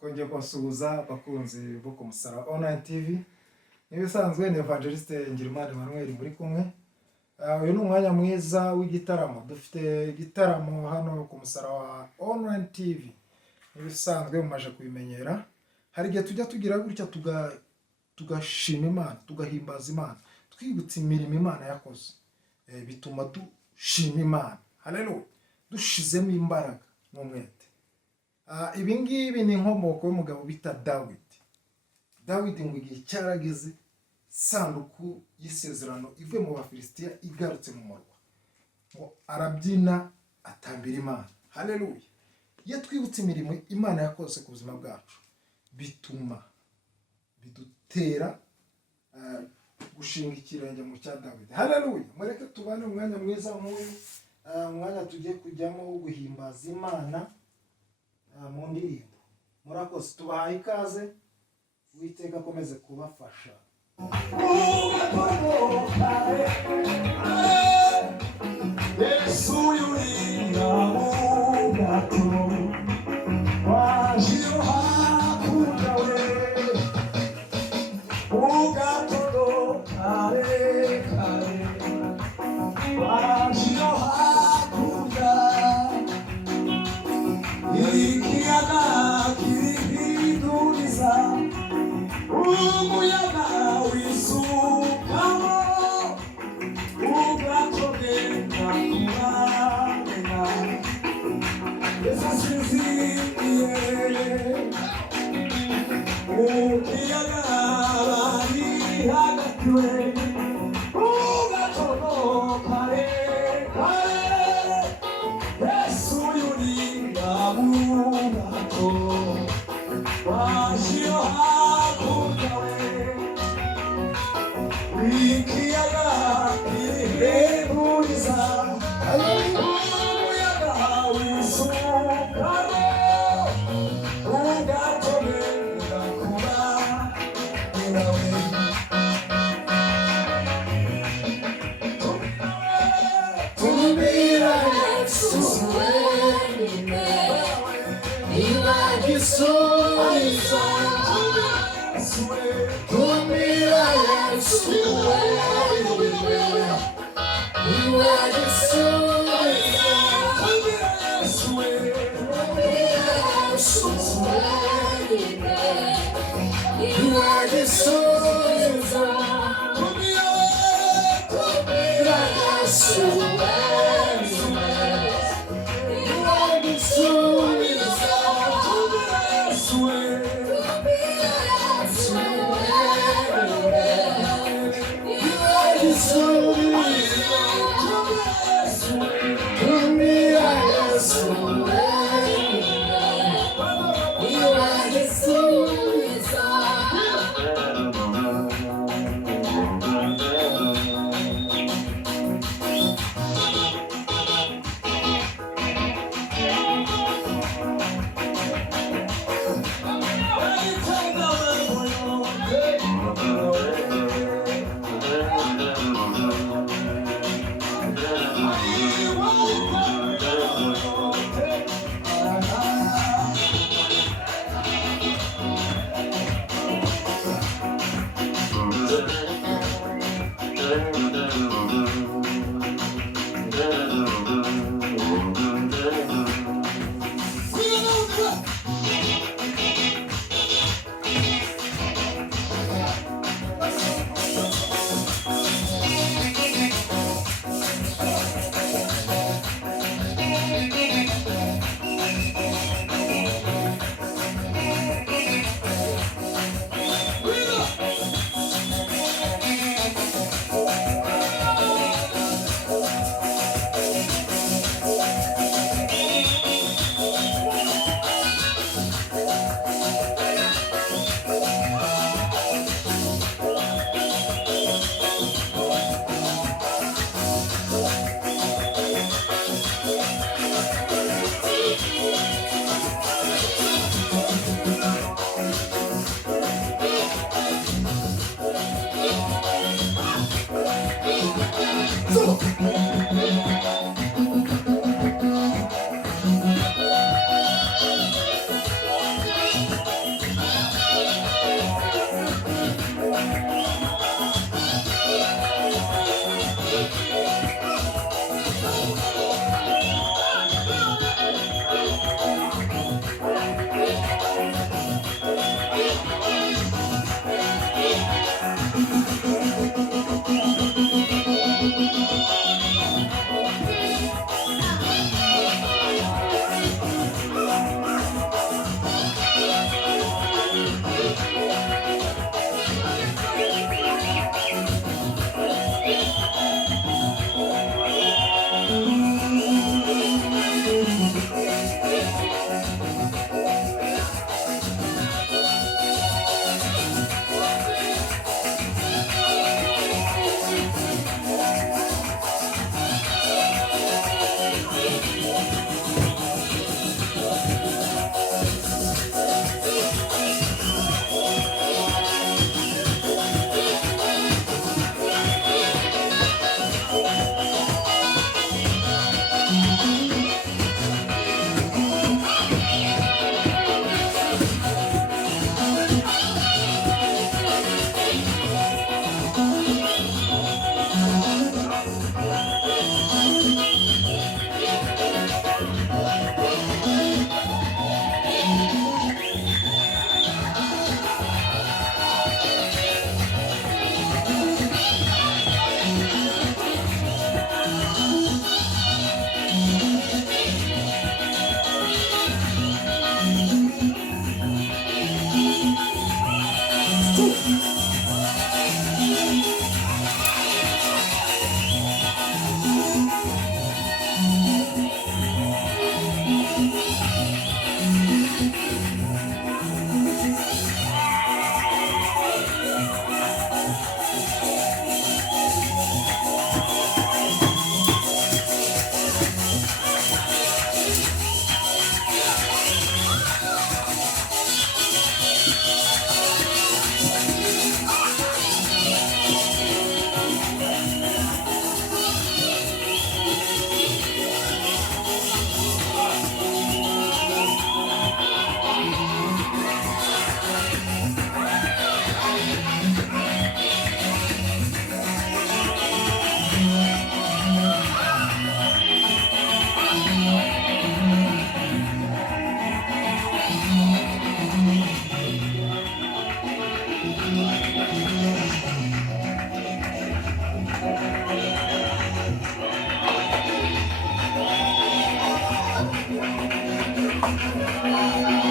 Kongeye kubasuhuza abakunzi bo ku Musaraba Online TV. Nibisanzwe ni Evangeliste Ngirimana Emmanuel muri kumwe. Uyu ni umwanya mwiza w'igitaramo. Dufite igitaramo hano ku Musaraba Online TV. Nibisanzwe mumaje kubimenyera. Hari igihe tujya tugira gutya tugashima Imana, tugahimbaza Imana, twibutsa imirimo Imana yakoze. Bituma dushima Imana. Haleluya. Dushizemo imbaraga n'umwete. Ibi ngibi ni inkomoko y'umugabo bita Dawidi. Dawidi ngo igihe cyarageze, sanduku y'isezerano ivuye mu Bafilisitiya igarutse mu murwa, ngo arabyina atambira Imana. Haleluya. Iyo twibutse imirimo Imana yakoze ku buzima bwacu, bituma bidutera gushinga ikirenge mu cya Dawidi. Haleluya. Mureke tubane umwanya mwiza nk'uyu, umwanya tugiye kujyamo wo guhimbaza Imana mu ndirimbo. Murakoze, tubahaye ikaze. Uwiteka akomeze kubafasha. Yesu yurinda mugato wajiyo hakuja we mugatondo kare kare wajiyo hakuja ikiyaga kirihinduriza umuyaga wisukamo ugatogenda kumamena esasinziye ukiyaga bari hagatiwe ugatondo kare kare Yesu yurinda mugato wajiyo hakuja we ikiyaga kirihinduriza umuyaga wisukamo ugatogenda kumamena we Tumira Yesu wenyine niba gisubizo. Tumira Yesu wenyine niba gisubizo. Tumira Yesu wenyine niba gisubizo. Tumira Yesu Yesu